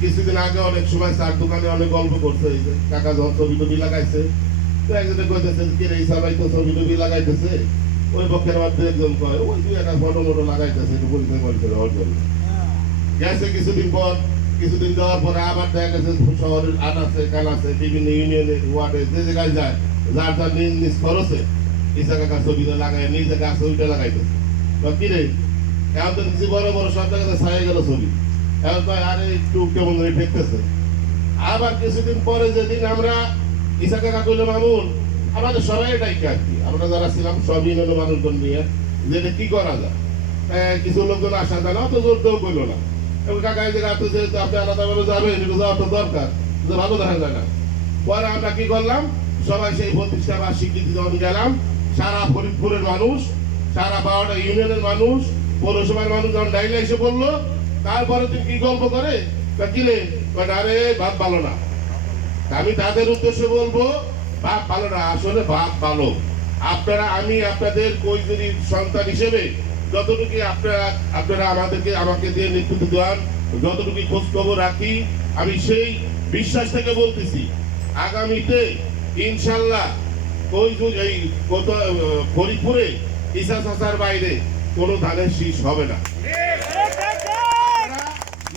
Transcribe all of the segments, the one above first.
কিছুদিন আগে অনেক সময় চার দোকানে অনেক গল্প করছে, এই যে কাকা যখন ছবি টবি লাগাইছে, তো একজনে কইতেছে কি রে সবাই তো ছবি টবি লাগাইতেছে, ওই পক্ষের মধ্যে একজন কয় ওই তুই একটা ফটো মোটো লাগাইতেছে, একটু পরিচয় পরিচয় হওয়ার জন্য গেছে। কিছুদিন যাওয়ার পরে আবার দেখা গেছে শহরের আট আছে কান আছে বিভিন্ন ইউনিয়নের ওয়ার্ডে যে জায়গায় যায়, যার যার নিজ নিজ খরচে ইসা কাকা ছবিটা লাগাই নিজ জায়গায় ছবিটা লাগাইতেছে। কি রে এখন তো কিছু বড় বড় সব জায়গাতে ছায়া গেল ছবি, এখন তো আরে একটু কেমন করে ঠেকতেছে। আবার কিছুদিন পরে যেদিন আমরা ইসা কাকা কইল মামুন, আমাদের সবাই ডাইকে আর কি, আমরা যারা ছিলাম সব ইউনিয়নের মানুষজন নিয়ে যেটা কি করা যায়, কিছু লোকজন আসা যায় না, অত জোর দেও কইল না। এবং কাকা এই জায়গা যেহেতু আপনি আলাদাভাবে যাবেন, এটা যাওয়া তো দরকার, যে ভালো দেখা যায় না। পরে আমরা কি করলাম, সবাই সেই প্রতিষ্ঠা বা স্বীকৃতি যখন গেলাম, সারা ফরিদপুরের মানুষ, সারা 12টা ইউনিয়নের মানুষ, পৌরসভার মানুষ যখন ডাইলে এসে বললো, তারপরে তুমি কি গল্প করে কিনে আরে ভাব ভালো না। আমি তাদের উদ্দেশ্যে বলবো বাপ ভালো না, আসলে বাপ ভালো। আপনারা আমি আপনাদের কৈজুরি সন্তান হিসেবে যতটুকু আপনারা আমাকে দিয়ে নেতৃত্ব দেওয়ান, যতটুকু খোঁজ খবর রাখি, আমি সেই বিশ্বাস থেকে বলতেছি আগামীতে ইনশাল্লাহ এই ফরিদপুরে ইসা চাচার বাইরে কোনো ধানের শীষ হবে না।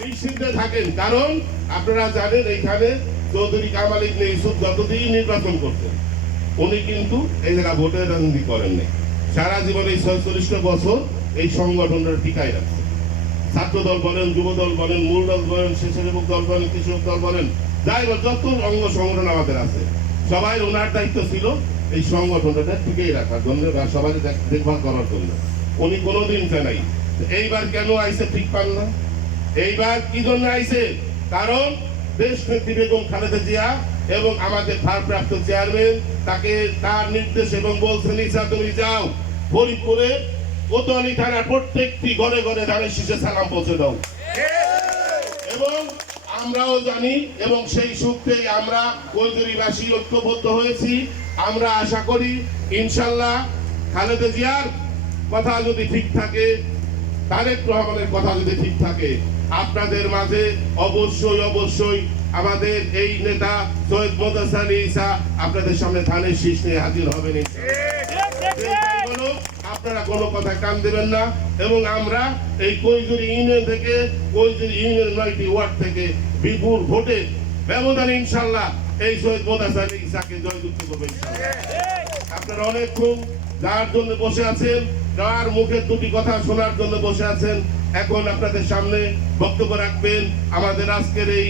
নিশ্চিন্তে থাকেন, কারণ আপনারা জানেন এইখানে চৌধুরী কামাল ইবনে ইউসুফ যতদিন নির্বাচন করতেন, উনি কিন্তু এই জায়গা ভোটের রাজনীতি করেন নাই। সারা জীবন এই 46টা বছর এই সংগঠনটা টিকায় রাখছে। ছাত্র দল বলেন, যুব দল বলেন, মূল দল বলেন, স্বেচ্ছাসেবক দল বলেন, কৃষক দল বলেন, যাই বল যত অঙ্গ সংগঠন আমাদের আছে, সবাই ওনার দায়িত্ব ছিল এই সংগঠনটা টিকেই রাখার জন্য বা সবাই দেখভাল করার জন্য। উনি কোনোদিন চাই। এইবার কেন আইসে ঠিক পান না? এইবার কি জন্য আইসে? কারণ দেশ নেত্রী বেগম খালেদা জিয়া এবং আমাদের ভারপ্রাপ্ত চেয়ারম্যান তাকে তার নির্দেশ এবং বলছেন ইচ্ছা তুমি যাও ফরিদপুরে কোতোয়ালি থানার প্রত্যেকটি ঘরে ঘরে ধানের শীষে সালাম পৌঁছে দাও। এবং আমরাও জানি এবং সেই সূত্রেই আমরা কৈজুরিবাসী ঐক্যবদ্ধ হয়েছি। আমরা আশা করি ইনশাল্লাহ খালেদা জিয়ার কথা যদি ঠিক থাকে, তারেক রহমানের কথা যদি ঠিক থাকে, আপনাদের মাঝে অবশ্যই আমাদের এই নেতা সৈয়দ মোদাস আলী ঈসা আপনাদের সামনে ধানের শীষ নিয়ে হাজির হবেন। আপনারা কোনো কথা কান দেবেন না। এবং আমরা এই কৈজুরি ইউনিয়ন থেকে, কৈজুরি ইউনিয়ন 9টি ওয়ার্ড থেকে বিপুল ভোটে ব্যবধানে ইনশাল্লাহ এই সৈয়দ মোদাস আলী ঈসাকে জয়যুক্ত করবেন। আপনারা অনেকক্ষণ যার জন্য বসে আছেন, যার মুখের দুটি কথা শোনার জন্য বসে আছেন, এখন আপনাদের সামনে বক্তব্য রাখবেন আমাদের আজকের এই